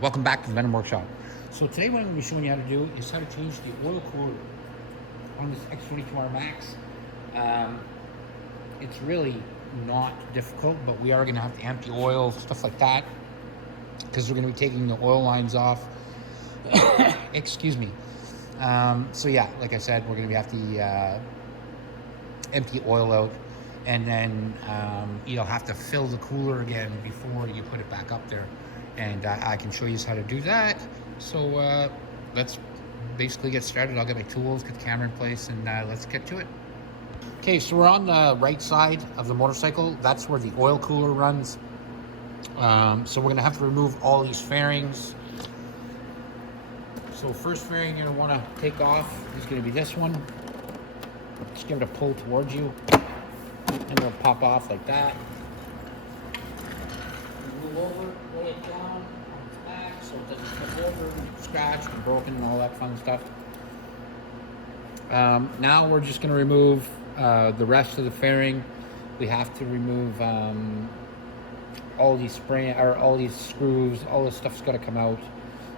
Welcome back to the Venom Workshop. So today what I'm going to be showing you how to do is how to change the oil cooler on this X22R Max. It's really not difficult, but we are going to have to empty oil, stuff like that, because we're going to be taking the oil lines off. Excuse me. So yeah, like I said, we're going to have to empty oil out, and then you'll have to fill the cooler again before you put it back up there. And I can show you how to do that. So let's basically get started. I'll get my tools, get the camera in place, and let's get to it. Okay, so we're on the right side of the motorcycle. That's where the oil cooler runs. So we're gonna have to remove all these fairings. So first fairing you're gonna wanna take off is gonna be this one. Just give it a pull towards you, and it'll pop off like that. Move over, roll it down on its back so it doesn't flip over, scratched and broken and all that fun stuff. Now we're just going to remove the rest of the fairing. We have to remove all these all these screws. All this stuff's got to come out.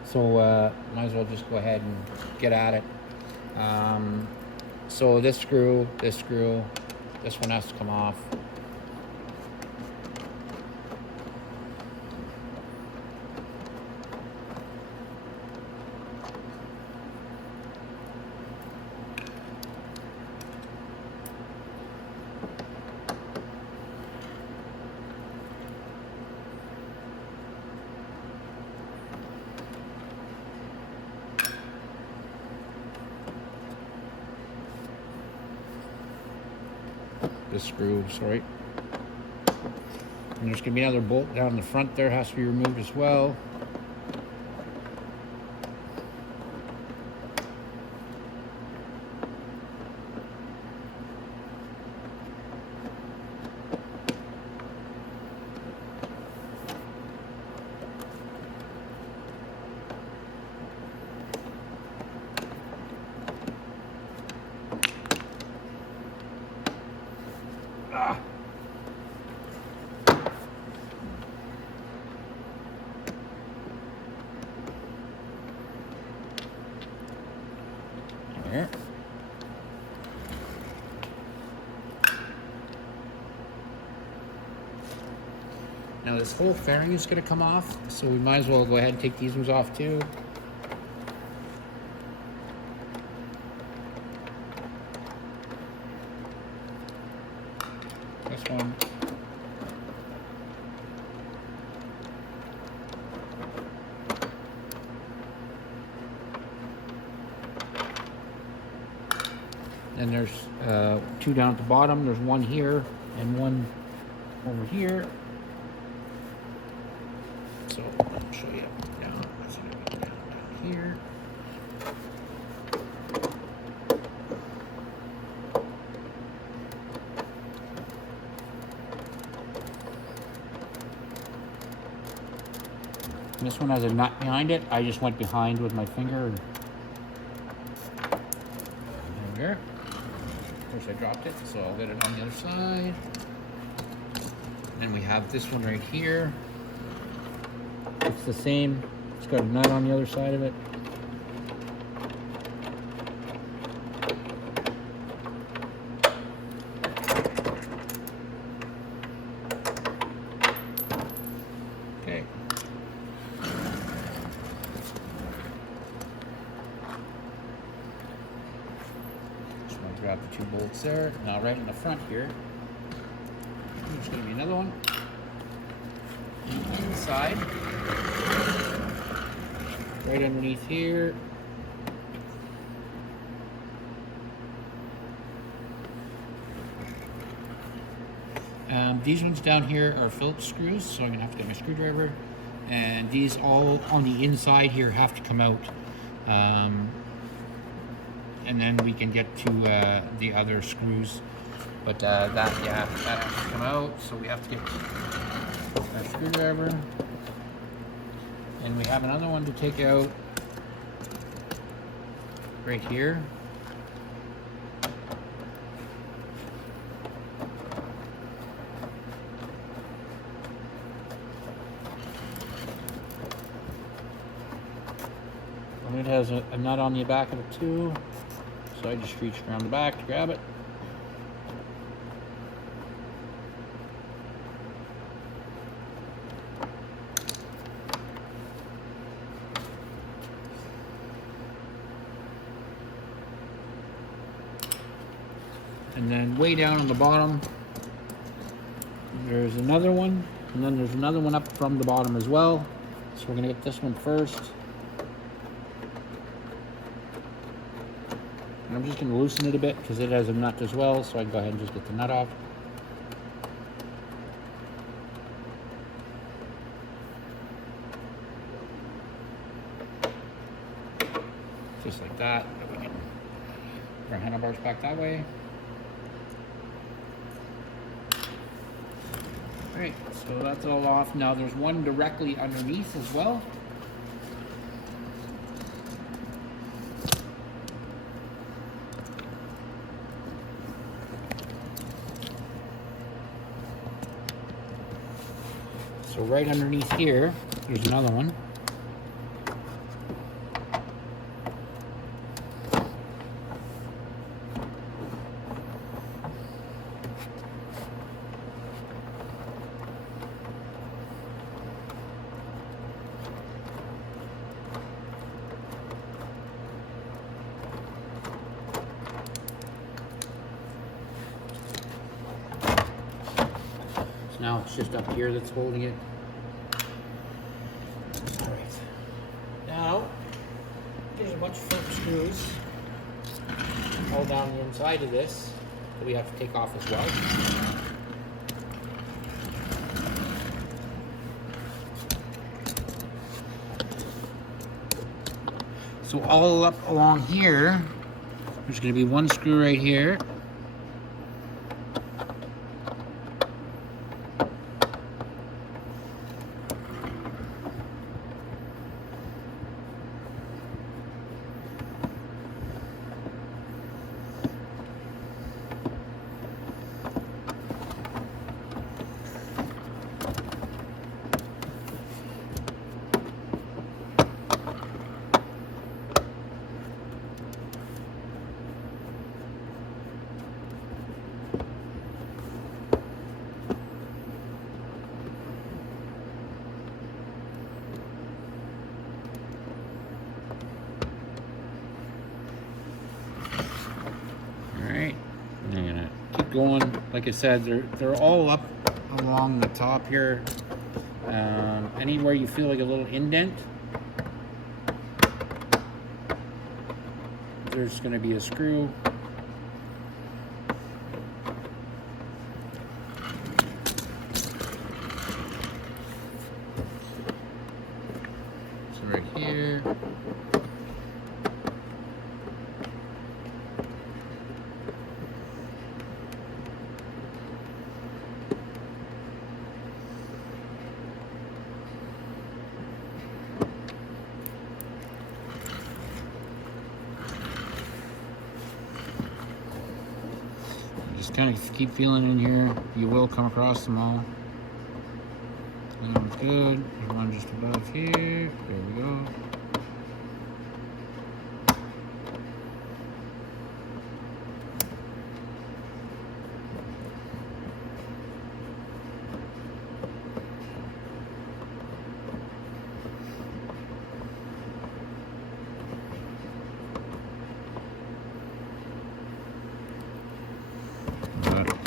So might as well just go ahead and get at it. So this screw, this one has to come off. This screw, sorry. And there's going to be another bolt down the front there, has to be removed as well. There. Now this whole fairing is going to come off, so we might as well go ahead and take these ones off too. This one. And there's two down at the bottom. There's one here and one over here. So I'll show you down. It's going to be down here. And this one has a nut behind it. I just went behind with my finger. And there. Of course I dropped it, so I'll get it on the other side. Then we have this one right here. It's the same. It's got a nut on the other side of it. Okay. Just want to grab the two bolts there. Now right in the front here, there's going to be another one. Inside, right underneath here. These ones down here are Phillips screws, so I'm gonna have to get my screwdriver. And these all on the inside here have to come out. And then we can get to the other screws. But that has to come out, so we have to get our screwdriver. And we have another one to take out right here. And it has a nut on the back of it too. So I just reached around the back to grab it. And then way down on the bottom, there's another one. And then there's another one up from the bottom as well. So we're gonna get this one first. And I'm just gonna loosen it a bit because it has a nut as well. So I can go ahead and just get the nut off. Just like that. Bring our handlebars back that way. Alright, so that's all off. Now there's one directly underneath as well. So right underneath here, there's another one. Now it's just up here that's holding it. All right. Now, there's a bunch of Phillips screws all down the inside of this that we have to take off as well. So all up along here, there's going to be one screw right here. Going, like I said, they're all up along the top here. Anywhere you feel like a little indent, there's going to be a screw. So right here. Just kind of keep feeling in here. You will come across them all. That one's good. There's one just above here. There we go.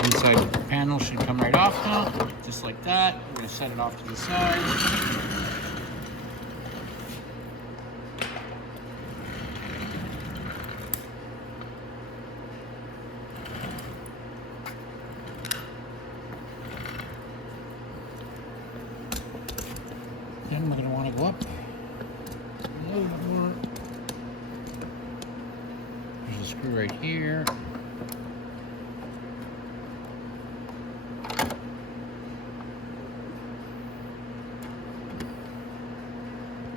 Inside the panel should come right off now, just like that. We're going to set it off to the side. Then we're going to want to go up a little bit more. There's a screw right here.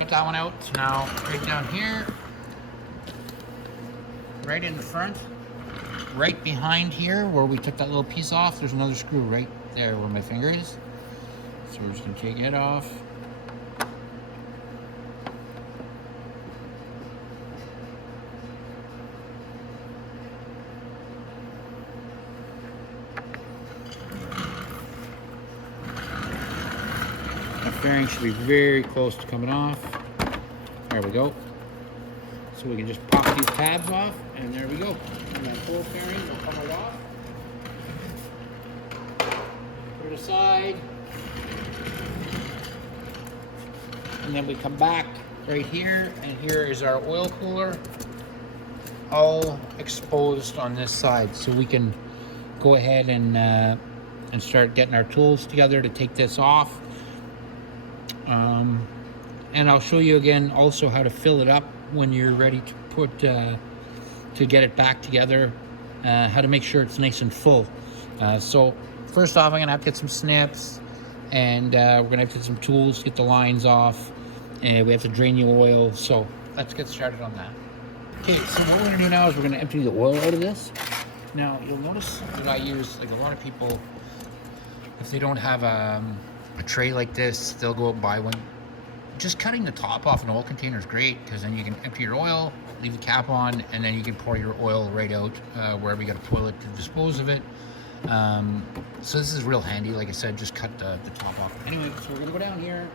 That one out. Now right down here, right in the front, right behind here where we took that little piece off, there's another screw right there where my finger is. So we're just gonna take it off. fairing should be very close to coming off. There we go. So we can just pop these tabs off, and there we go. And that whole fairing will come right off. Put it aside. And then we come back right here, and here is our oil cooler, all exposed on this side. So we can go ahead and start getting our tools together to take this off. And I'll show you again also how to fill it up when you're ready to put to get it back together, how to make sure it's nice and full. So first off, I'm gonna have to get some snips, and we're gonna have to get some tools to get the lines off, and we have to drain the oil. So let's get started on that. Okay, so what we're gonna do now is we're gonna empty the oil out of this. Now you'll notice that I use, like a lot of people, if they don't have a tray like this, they'll go out and buy one. Just cutting the top off an oil container is great, because then you can empty your oil, leave the cap on, and then you can pour your oil right out wherever you got a toilet to dispose of it. So this is real handy. Like I said, just cut the top off. Anyway, so we're gonna go down here,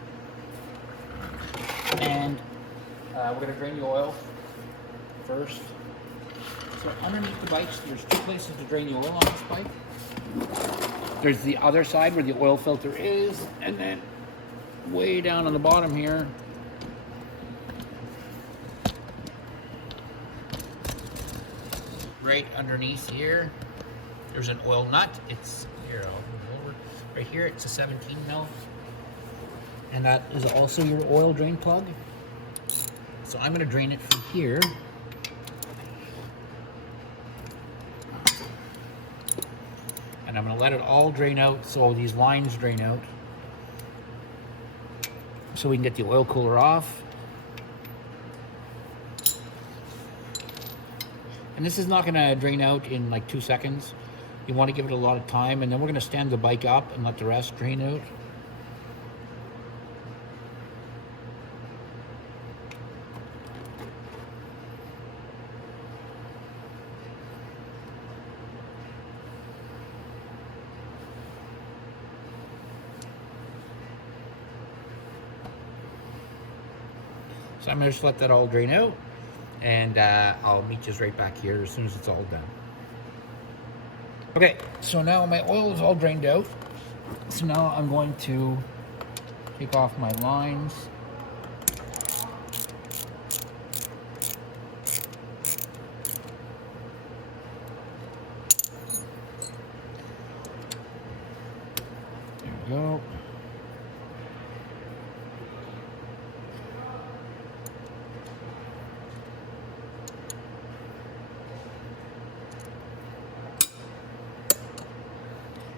and we're gonna drain the oil first. So underneath the bikes, there's two places to drain the oil on this bike. There's the other side where the oil filter is, and then way down on the bottom here, right underneath here, there's an oil nut. It's here, I'll move over. Right here, it's a 17 mil, and that is also your oil drain plug. So I'm going to drain it from here. And I'm going to let it all drain out, so these lines drain out, so we can get the oil cooler off. And this is not going to drain out in like 2 seconds. You want to give it a lot of time, and then we're going to stand the bike up and let the rest drain out. So I'm going to just let that all drain out, and I'll meet you right back here as soon as it's all done. Okay, so now my oil is all drained out. So now I'm going to take off my lines. There we go.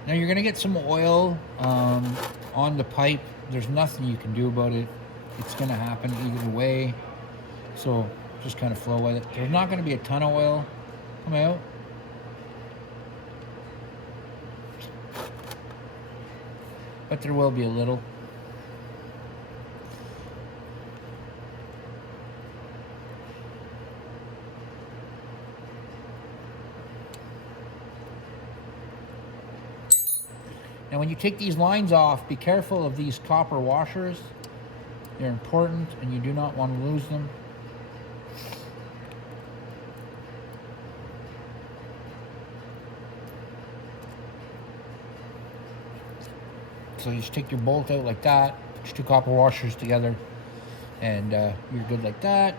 Now you're going to get some oil on the pipe. There's nothing you can do about it. It's going to happen either way. So just kind of flow with it. There's not going to be a ton of oil coming out. But there will be a little. Now when you take these lines off, be careful of these copper washers. They're important, and you do not want to lose them. So you just take your bolt out like that, just two copper washers together, and you're good like that.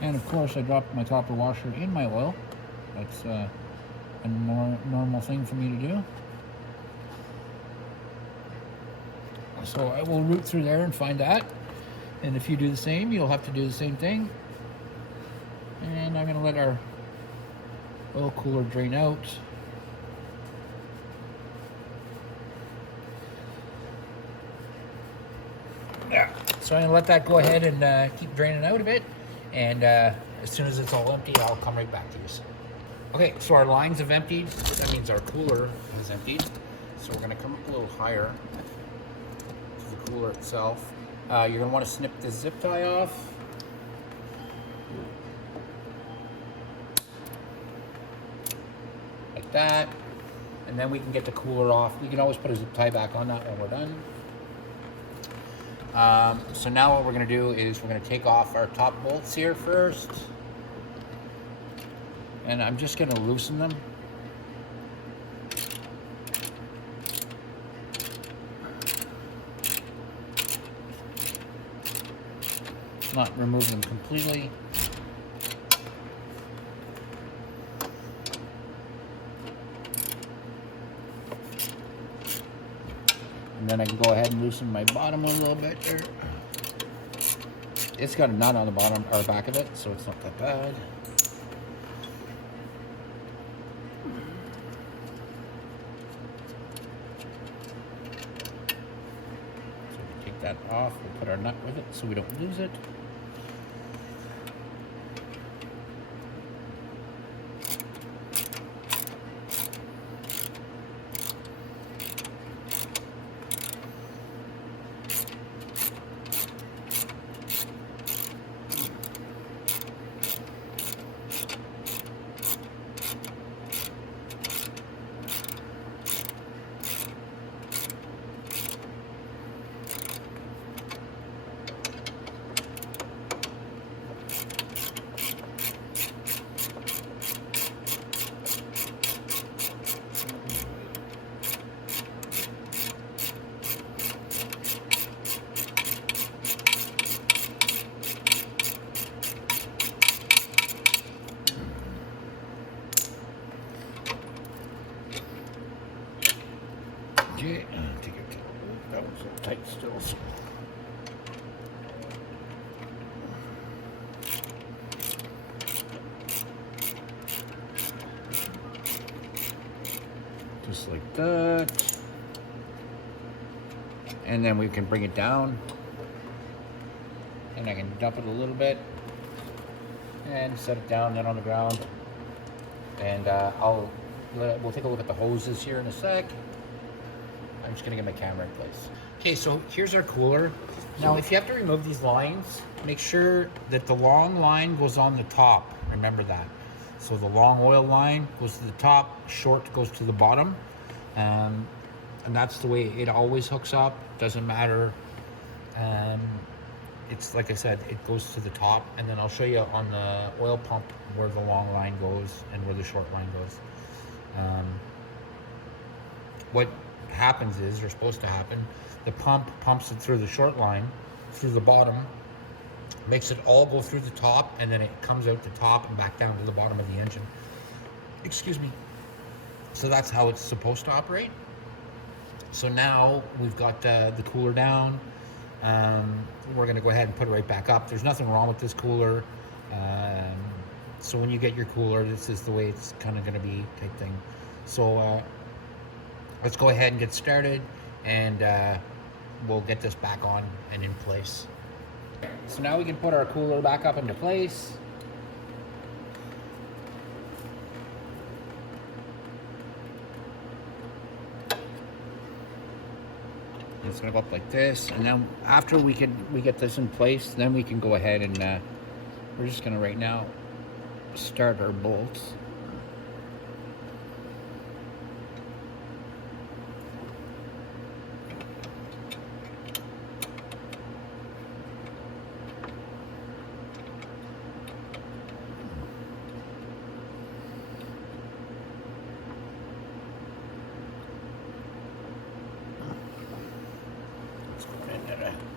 And of course, I dropped my copper washer in my oil. That's a normal thing for me to do. So I will root through there and find that. And if you do the same, you'll have to do the same thing. And I'm going to let our oil cooler drain out. Yeah. So I'm going to let that go ahead and keep draining out a bit. And as soon as it's all empty, I'll come right back to you. Okay, so our lines have emptied. That means our cooler has emptied. So we're gonna come up a little higher to the cooler itself. You're gonna wanna snip the zip tie off. Like that. And then we can get the cooler off. We can always put a zip tie back on that when we're done. So now what we're gonna do is we're gonna take off our top bolts here first. And I'm just gonna loosen them. Not remove them completely. And then I can go ahead and loosen my bottom one a little bit there. It's got a nut on the bottom or back of it, so it's not that bad. So we take that off, we'll put our nut with it so we don't lose it. Okay, take it. That was so tight still. So. Just like that. And then we can bring it down. And I can dump it a little bit. And set it down then on the ground. And we'll take a look at the hoses here in a sec. I'm just gonna get my camera in place. Okay, so here's our cooler. Now, if you have to remove these lines, make sure that the long line goes on the top. Remember that. So the long oil line goes to the top, short goes to the bottom. And that's the way it always hooks up. Doesn't matter. It's like I said, it goes to the top, and then I'll show you on the oil pump where the long line goes and where the short line goes. What happens is, or supposed to happen, the pump pumps it through the short line, through the bottom, makes it all go through the top, and then it comes out the top and back down to the bottom of the engine. Excuse me. So that's how it's supposed to operate. So now we've got the cooler down. We're gonna go ahead and put it right back up. There's nothing wrong with this cooler. So when you get your cooler, this is the way it's kind of gonna be, type thing. So let's go ahead and get started, and we'll get this back on and in place. So now we can put our cooler back up into place. It's gonna go up like this, and then after we get this in place, then we can go ahead and we're just gonna right now start our bolts.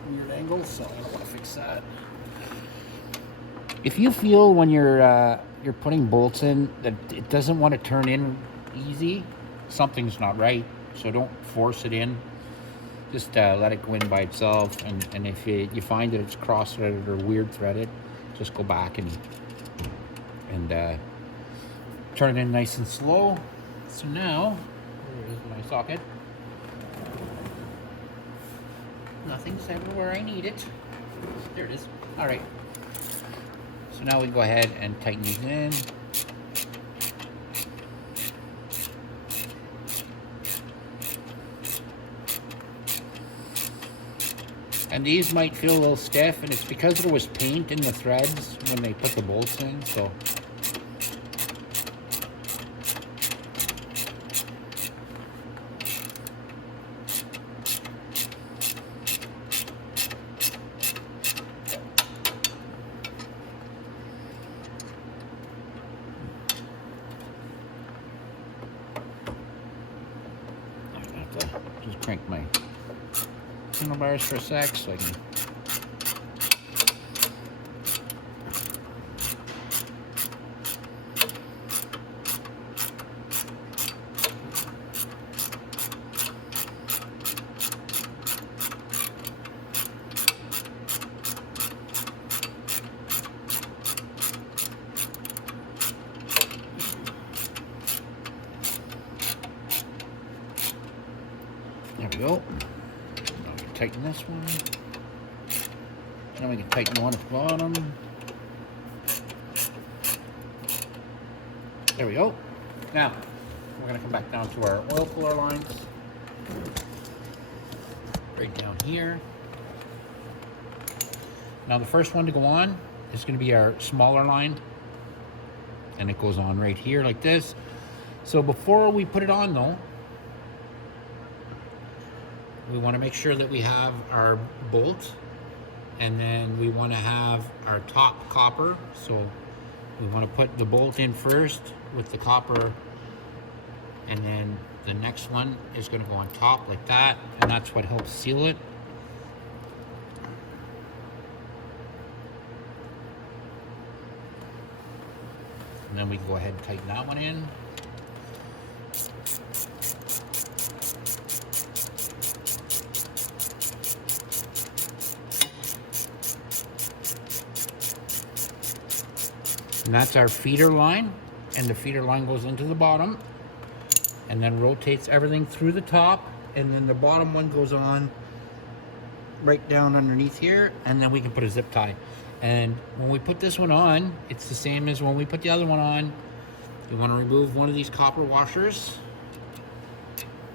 Weird angle, so I don't want to fix that. If you feel when you're putting bolts in that it doesn't want to turn in easy, something's not right. So don't force it in. Just let it go in by itself. And if you find that it's cross-threaded or weird threaded, just go back and turn it in nice and slow. So now, here's my socket. Nothing's everywhere I need it. There it is. All right. So now we can go ahead and tighten these in. And these might feel a little stiff, and it's because there was paint in the threads when they put the bolts in, so. I have to just crank my handlebars for a sec so I can. There we go. Now we can tighten this one. Now we can tighten one at the bottom. There we go. Now, we're going to come back down to our oil cooler lines. Right down here. Now the first one to go on is going to be our smaller line. And it goes on right here like this. So before we put it on though, we want to make sure that we have our bolt, and then we want to have our top copper. So we want to put the bolt in first with the copper, and then the next one is going to go on top like that, and that's what helps seal it. And then we can go ahead and tighten that one in. And that's our feeder line, and the feeder line goes into the bottom and then rotates everything through the top, and then the bottom one goes on right down underneath here, and then we can put a zip tie. And when we put this one on, it's the same as when we put the other one on. You want to remove one of these copper washers,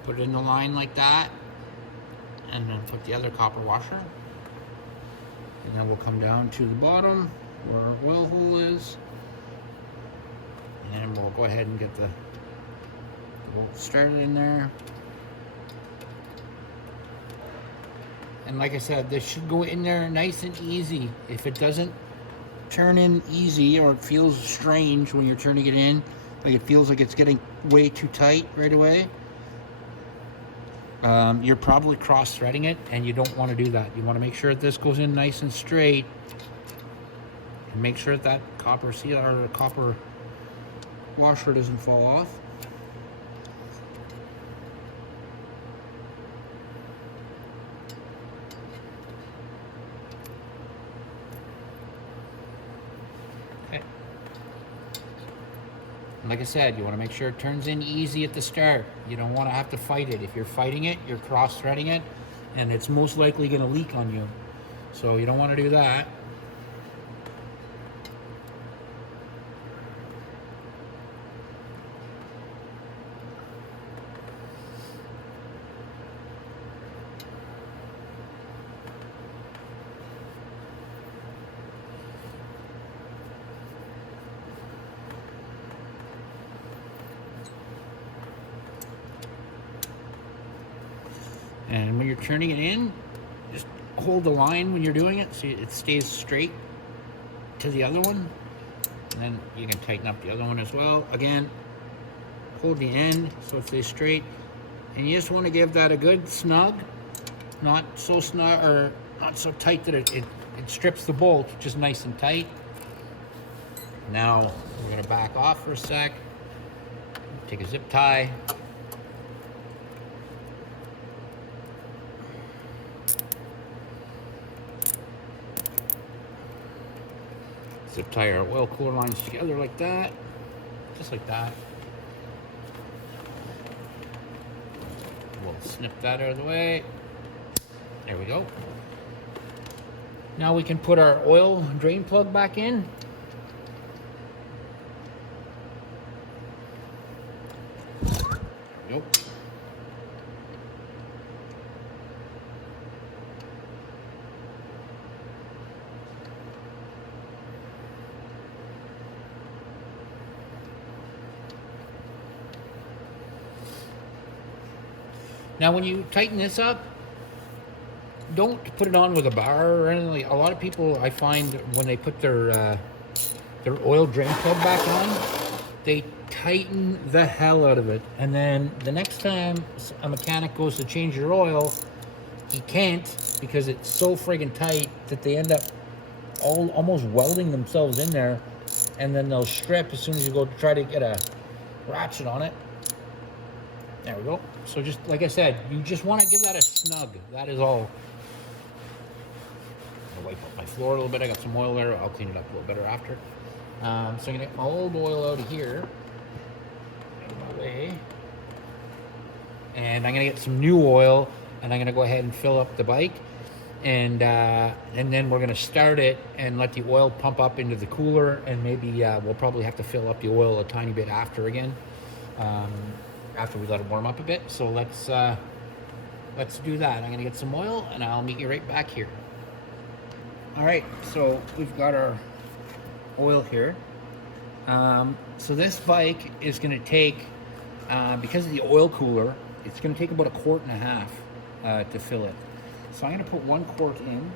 put it in the line like that, and then put the other copper washer. And then we'll come down to the bottom where our oil hole is. And we'll go ahead and get the bolt started in there. And like I said, this should go in there nice and easy. If it doesn't turn in easy, or it feels strange when you're turning it in, like it feels like it's getting way too tight right away, you're probably cross-threading it, and you don't want to do that. You want to make sure that this goes in nice and straight, and make sure that copper seal or copper washer doesn't fall off. Okay. And like I said, you want to make sure it turns in easy at the start. You don't want to have to fight it. If you're fighting it, you're cross-threading it, and it's most likely going to leak on you. So you don't want to do that. And when you're turning it in, just hold the line when you're doing it so it stays straight to the other one. And then you can tighten up the other one as well. Again, hold the end so it stays straight. And you just want to give that a good snug, not so snug or not so tight that it strips the bolt, just nice and tight. Now we're going to back off for a sec, take a zip tie. Zip tie our oil cooler lines together like that, just like that. We'll snip that out of the way. There we go. Now we can put our oil drain plug back in. There we go. Now, when you tighten this up, don't put it on with a bar or anything. A lot of people, I find, when they put their oil drain plug back on, they tighten the hell out of it. And then the next time a mechanic goes to change your oil, he can't, because it's so friggin' tight that they end up almost welding themselves in there, and then they'll strip as soon as you go to try to get a ratchet on it. There we go. So just like I said, you just want to give that a snug. That is all. I'll wipe up my floor a little bit. I got some oil there. I'll clean it up a little better after. So I'm gonna get my old oil out of here, out of my way, and I'm gonna get some new oil, and I'm gonna go ahead and fill up the bike, and then we're gonna start it and let the oil pump up into the cooler, and maybe we'll probably have to fill up the oil a tiny bit after again, after we let it warm up a bit. So let's do that. I'm gonna get some oil, and I'll meet you right back here. All right, so we've got our oil here. So this bike is going to take, because of the oil cooler, it's going to take about 1.5 quarts to fill it. So I'm going to put 1 quart in.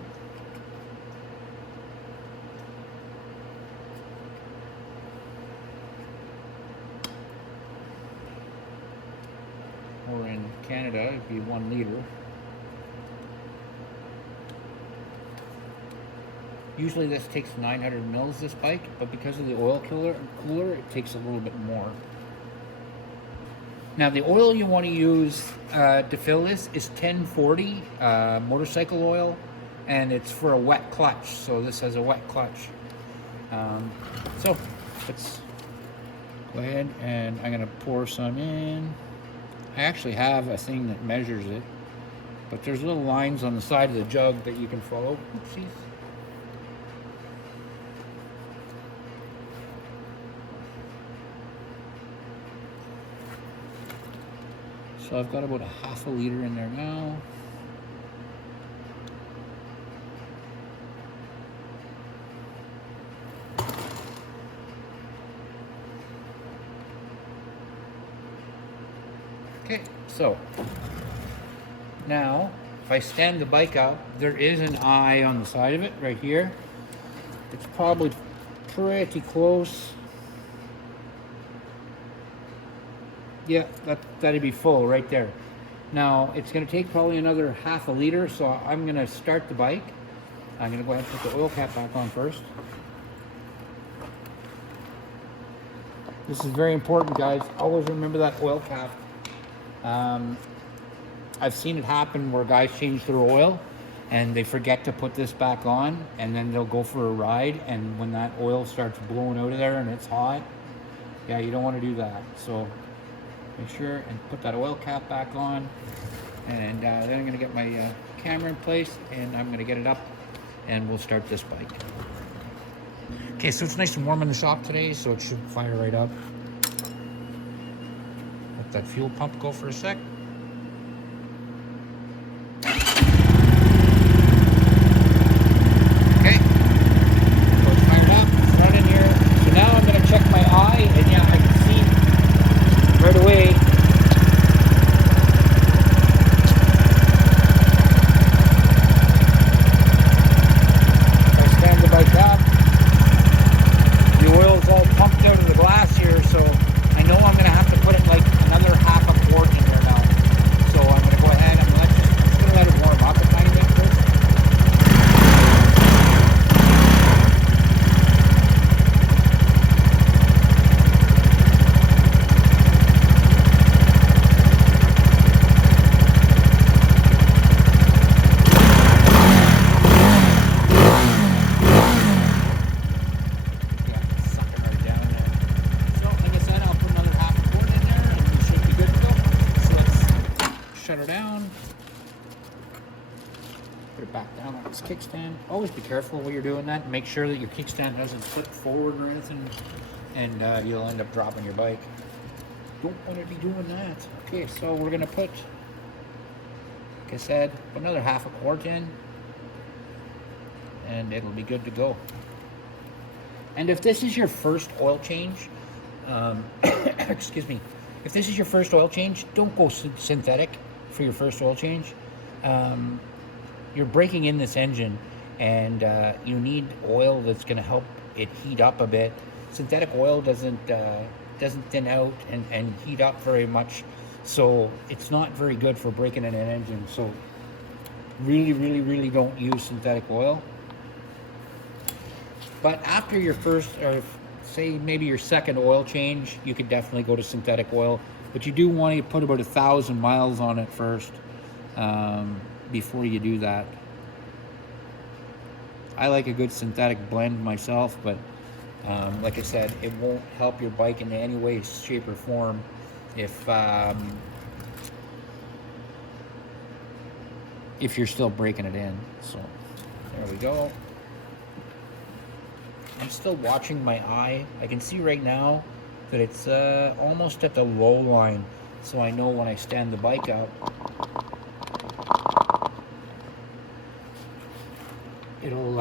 Or in Canada, it'd be 1 liter. Usually this takes 900 mils, this bike, but because of the oil cooler, it takes a little bit more. Now the oil you want to use to fill this is 1040 motorcycle oil, and it's for a wet clutch. So this has a wet clutch. So let's go ahead, and I'm gonna pour some in. I actually have a thing that measures it, but there's little lines on the side of the jug that you can follow. Oopsies. So I've got about 1/2 liter in there now. Okay, so now if I stand the bike up, there is an eye on the side of it right here. It's probably pretty close. Yeah, that'd be full right there. Now it's going to take probably another 1/2 liter, so I'm going to start the bike. I'm going to go ahead and put the oil cap back on first. This is very important, guys. Always remember that oil cap. I've seen it happen where guys change their oil and they forget to put this back on, and then they'll go for a ride, and when that oil starts blowing out of there and it's hot, yeah, you don't want to do that. So make sure and put that oil cap back on, and then I'm going to get my camera in place, and I'm going to get it up, and we'll start this bike. Okay, so it's nice and warm in the shop today, so it should fire right up. Let that fuel pump go for a sec. Okay, so it's fired up, it's running here. So now I'm going to check my eye, and yeah, I can see right away. If I stand the bike up, the oil is all pumped out of the glass here, so I know I'm going to have to put it like another 1/2 quart in there now. So I'm going to go ahead and I'm just going to let it warm up a tiny bit first. Shut her down. Put it back down on its kickstand. Always be careful when you're doing that. Make sure that your kickstand doesn't flip forward or anything, and you'll end up dropping your bike. Don't want to be doing that. Okay, so we're gonna put, like I said, another 1/2 quart in, and it'll be good to go. And if this is your first oil change, excuse me, if this is your first oil change, don't go synthetic. for your first oil change, you're breaking in this engine, and you need oil that's going to help it heat up a bit. Synthetic oil doesn't thin out and heat up very much, so it's not very good for breaking in an engine. So really don't use synthetic oil. But after your first, or say maybe your second oil change, you could definitely go to synthetic oil. But you do want to put about 1,000 miles on it first before you do that. I like a good synthetic blend myself, but like I said, it won't help your bike in any way, shape, or form if you're still breaking it in. So there we go. I'm still watching my eye. I can see right now that it's almost at the low line, so I know when I stand the bike up, it'll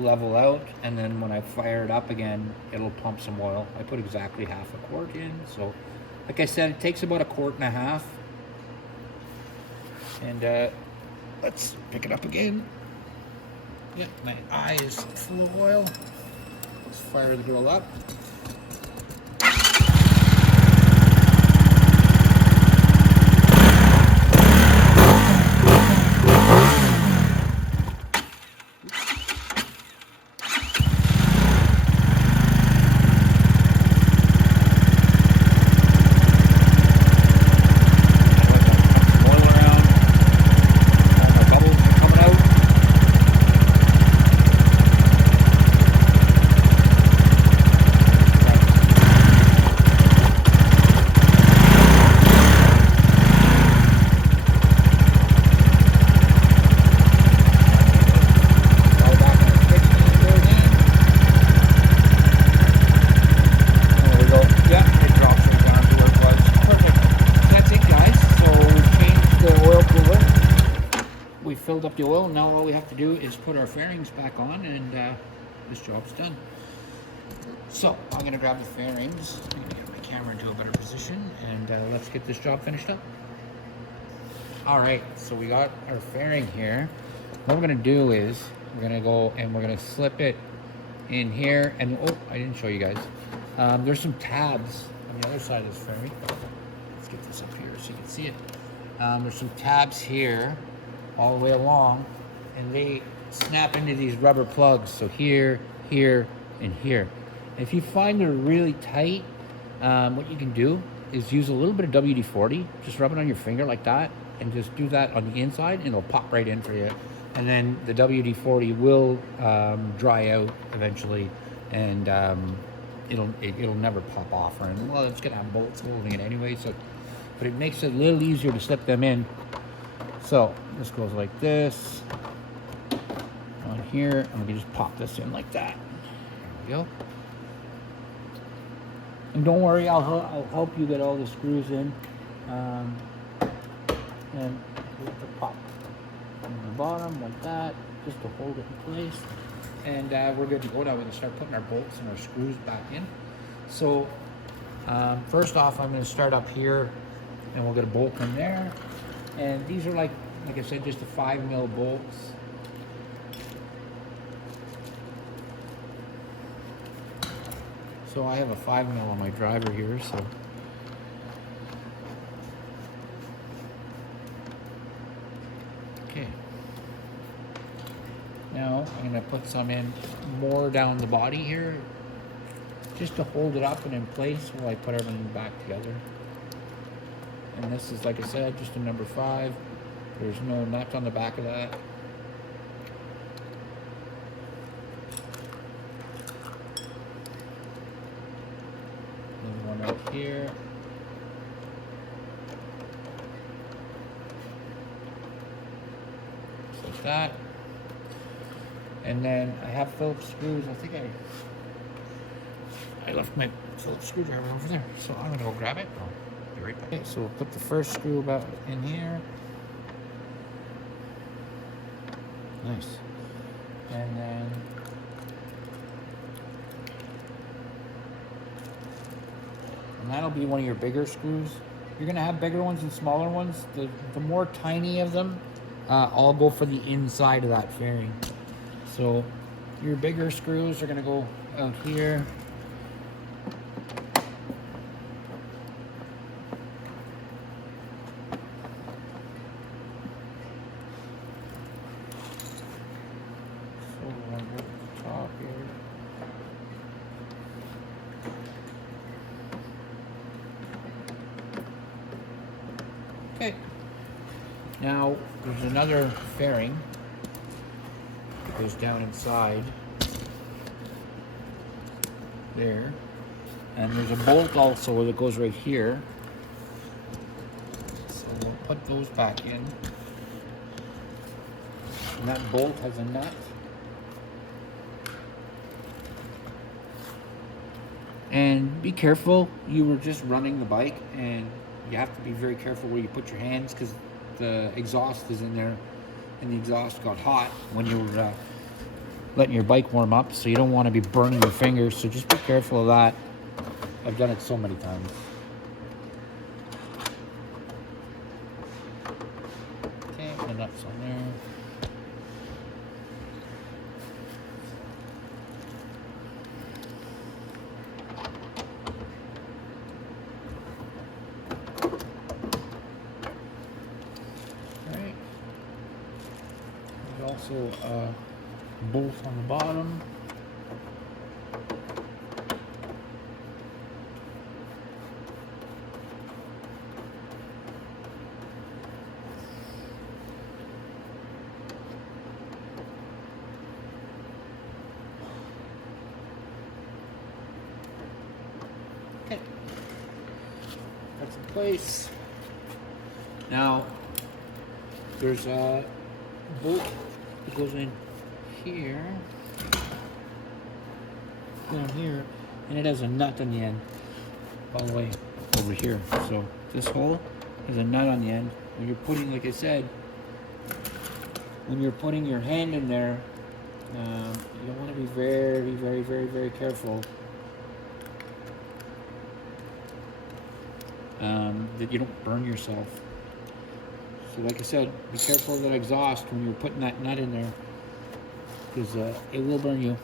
level out, and then when I fire it up again, it'll pump some oil. I put exactly half a quart in, so like I said, it takes about 1.5 quarts. And let's pick it up again. Yep, my eye is full of oil. Let's fire the grill up. Filled up the oil. Now all we have to do is put our fairings back on, and this job's done. So I'm going to grab the fairings. I'm going to get my camera into a better position, and let's get this job finished up. All right, so we got our fairing here. What we're going to do is we're going to go and we're going to slip it in here. And oh, I didn't show you guys. There's some tabs on the other side of this fairing. Let's get this up here so you can see it. There's some tabs here all the way along, and they snap into these rubber plugs. So here, here, and here. If you find they're really tight, what you can do is use a little bit of WD-40, just rub it on your finger like that, and just do that on the inside, and it'll pop right in for you. And then the WD-40 will dry out eventually, and it'll never pop off or anything. Well, it's gonna have bolts holding it anyway, so but it makes it a little easier to slip them in. So this goes like this on here, and we can just pop this in like that. There we go. And don't worry, I'll help you get all the screws in, and with the pop on the bottom like that, just to hold it in place. And we're good to go now. We're going to start putting our bolts and our screws back in. So first off, I'm going to start up here, and we'll get a bolt in there. And these are like I said, just the 5mm bolts. So I have a 5mm on my driver here, so okay. Now I'm going to put some in more down the body here, just to hold it up and in place while I put everything back together. And this is, like I said, just a number 5. There's no nut on the back of that. There's one out here. Just like that. And then I have Phillips screws. I think I left my Phillips screwdriver over there, so I'm gonna go grab it. I'll be right back. Okay, so we'll put the first screw about in here. Nice. And then that'll be one of your bigger screws. You're gonna have bigger ones and smaller ones. The more tiny of them, all go for the inside of that fairing. So your bigger screws are gonna go out here. So I'll go to the top here. Okay. Now there's another fairing that goes down inside there, and there's a bolt also that goes right here. So we'll put those back in. And that bolt has a nut. And be careful, you were just running the bike, and you have to be very careful where you put your hands, because the exhaust is in there, and the exhaust got hot when you were letting your bike warm up, so you don't want to be burning your fingers, so just be careful of that. I've done it so many times. Okay, the nuts on there. Also a bolt on the bottom. Okay, that's in place. Now there's a bolt that goes in here, down here, and it has a nut on the end all the way over here. So this hole has a nut on the end. When you're putting, like I said, when you're putting your hand in there, you want to be very, very, very, very careful that you don't burn yourself. So like I said, be careful of that exhaust when you're putting that nut in there, because it will burn you.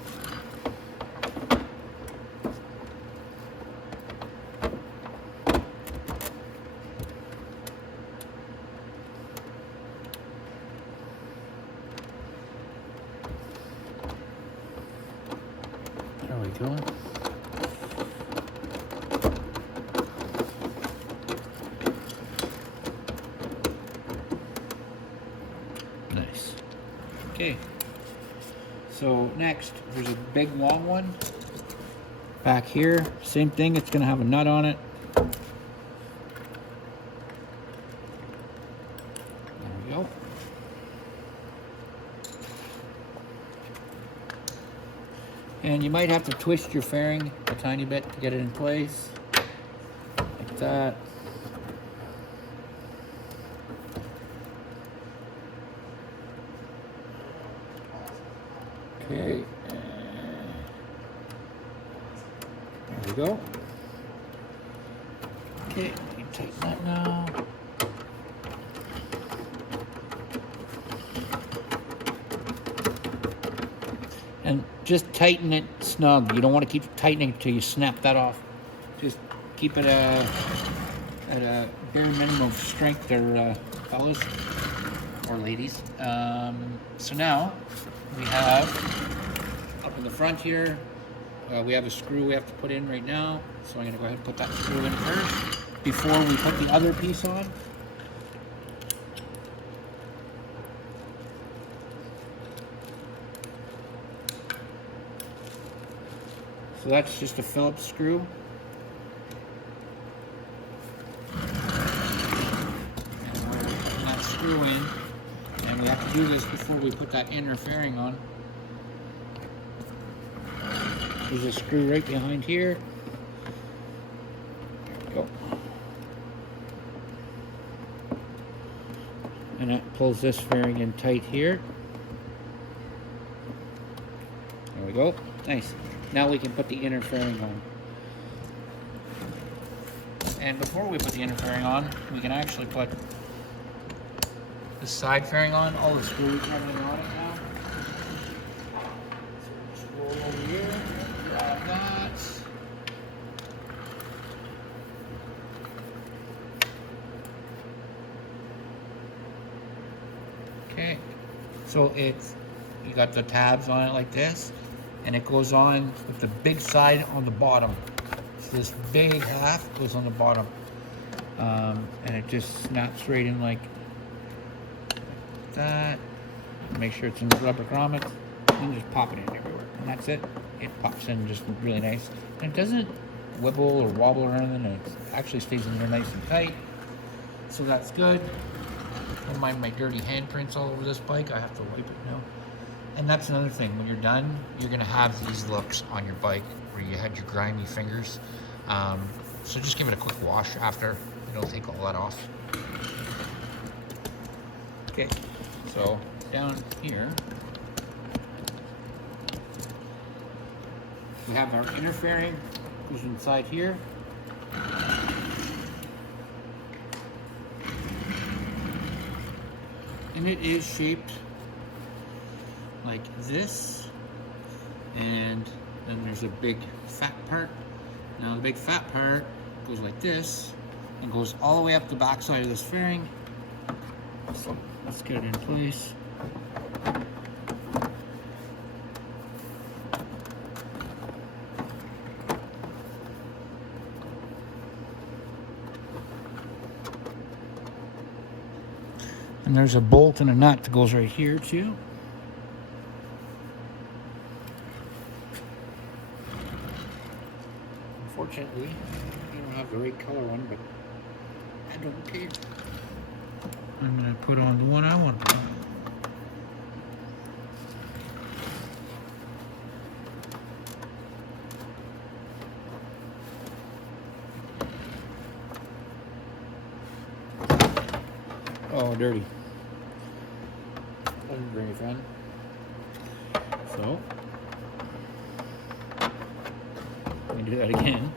There we go. Nice. Okay. So next, there's a big long one back here. Same thing, it's going to have a nut on it. There we go. And you might have to twist your fairing a tiny bit to get it in place, like that. Okay, there we go. Okay, you tighten that now. And just tighten it snug. You don't want to keep tightening until you snap that off. Just keep it at a bare minimum of strength there, fellas or ladies. So now we have up in the front here, we have a screw we have to put in right now. So I'm going to go ahead and put that screw in first before we put the other piece on. So that's just a Phillips screw. And we're putting that screw in. And we have to do this before we put that inner fairing on. There's a screw right behind here. There we go. And that pulls this fairing in tight here. There we go. Nice. Now we can put the inner fairing on. And before we put the inner fairing on, we can actually put the side fairing on. All the screws are on it now. So just roll over here, grab that. Okay, so it's, you got the tabs on it like this, and it goes on with the big side on the bottom. So this big half goes on the bottom, and it just snaps right in like that. Make sure it's in the rubber grommets, and just pop it in everywhere, and that's it. It pops in just really nice, and it doesn't wibble or wobble or anything. It actually stays in there nice and tight, so that's good. Don't mind my dirty handprints all over this bike. I have to wipe it now. And that's another thing. When you're done, you're gonna have these looks on your bike where you had your grimy fingers. So just give it a quick wash after. It'll take all that off. Okay, so down here, we have our inner fairing, goes inside here. And it is shaped like this, and then there's a big fat part. Now the big fat part goes like this and goes all the way up the back side of this fairing. So let's get it in place. And there's a bolt and a nut that goes right here too. Unfortunately, I don't have the right color one, but I don't care. I'm gonna put on the one I want to put on. Oh, dirty. Wasn't very fun. So, let me do that again.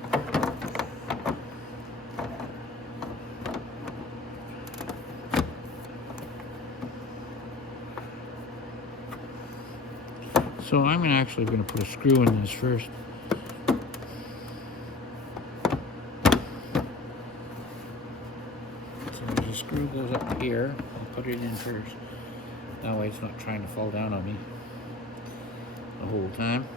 So I'm actually going to put a screw in this first. So the screw goes up here. I'll put it in first. That way it's not trying to fall down on me the whole time.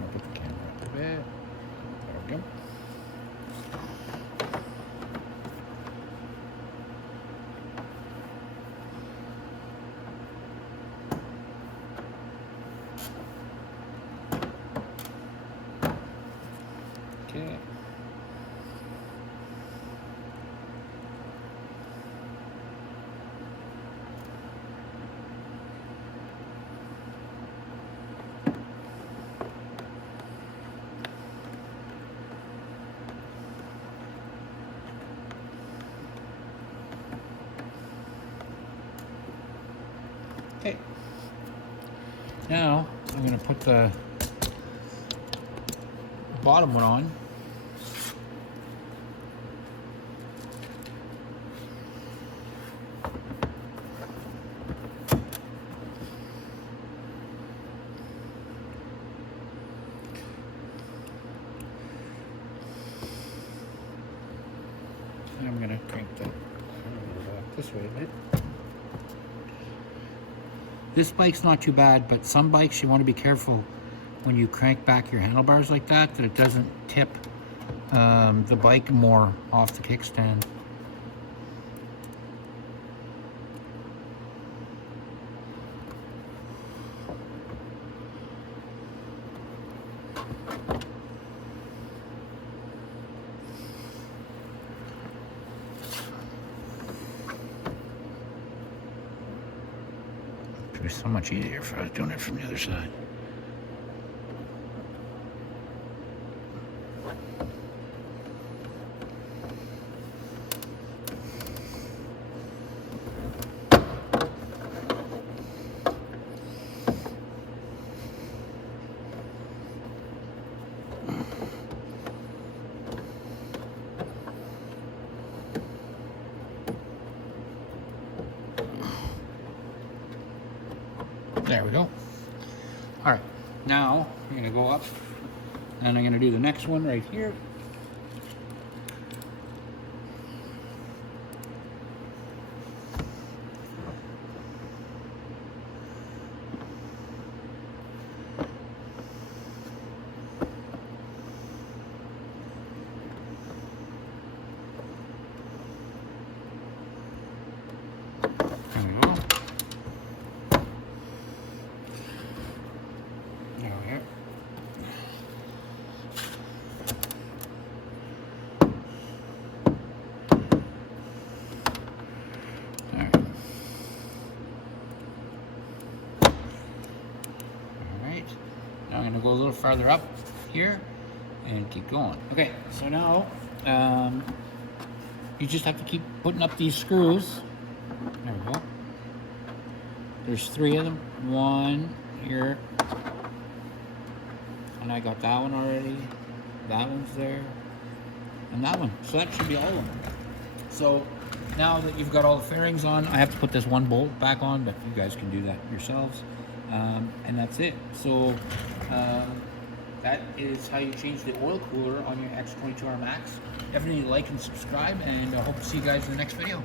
I'll put the camera up a bit. There we go. Okay. Okay. Now I'm going to put the bottom one on. And I'm going to crank that this way a bit. This bike's not too bad, but some bikes you want to be careful when you crank back your handlebars like that, that it doesn't tip the bike more off the kickstand. It'd be so much easier if I was doing it from the other side. There we go. All right, now I'm gonna go up and I'm gonna do the next one right here. Now I'm going to go a little farther up here and keep going. Okay, so now you just have to keep putting up these screws. There we go. There's 3 of them. 1 here. And I got that one already. That one's there. And that one. So that should be all of them. So now that you've got all the fairings on, I have to put this one bolt back on, but you guys can do that yourselves. And that's it. So that is how you change the oil cooler on your X22R Max. Definitely like and subscribe, and I hope to see you guys in the next video.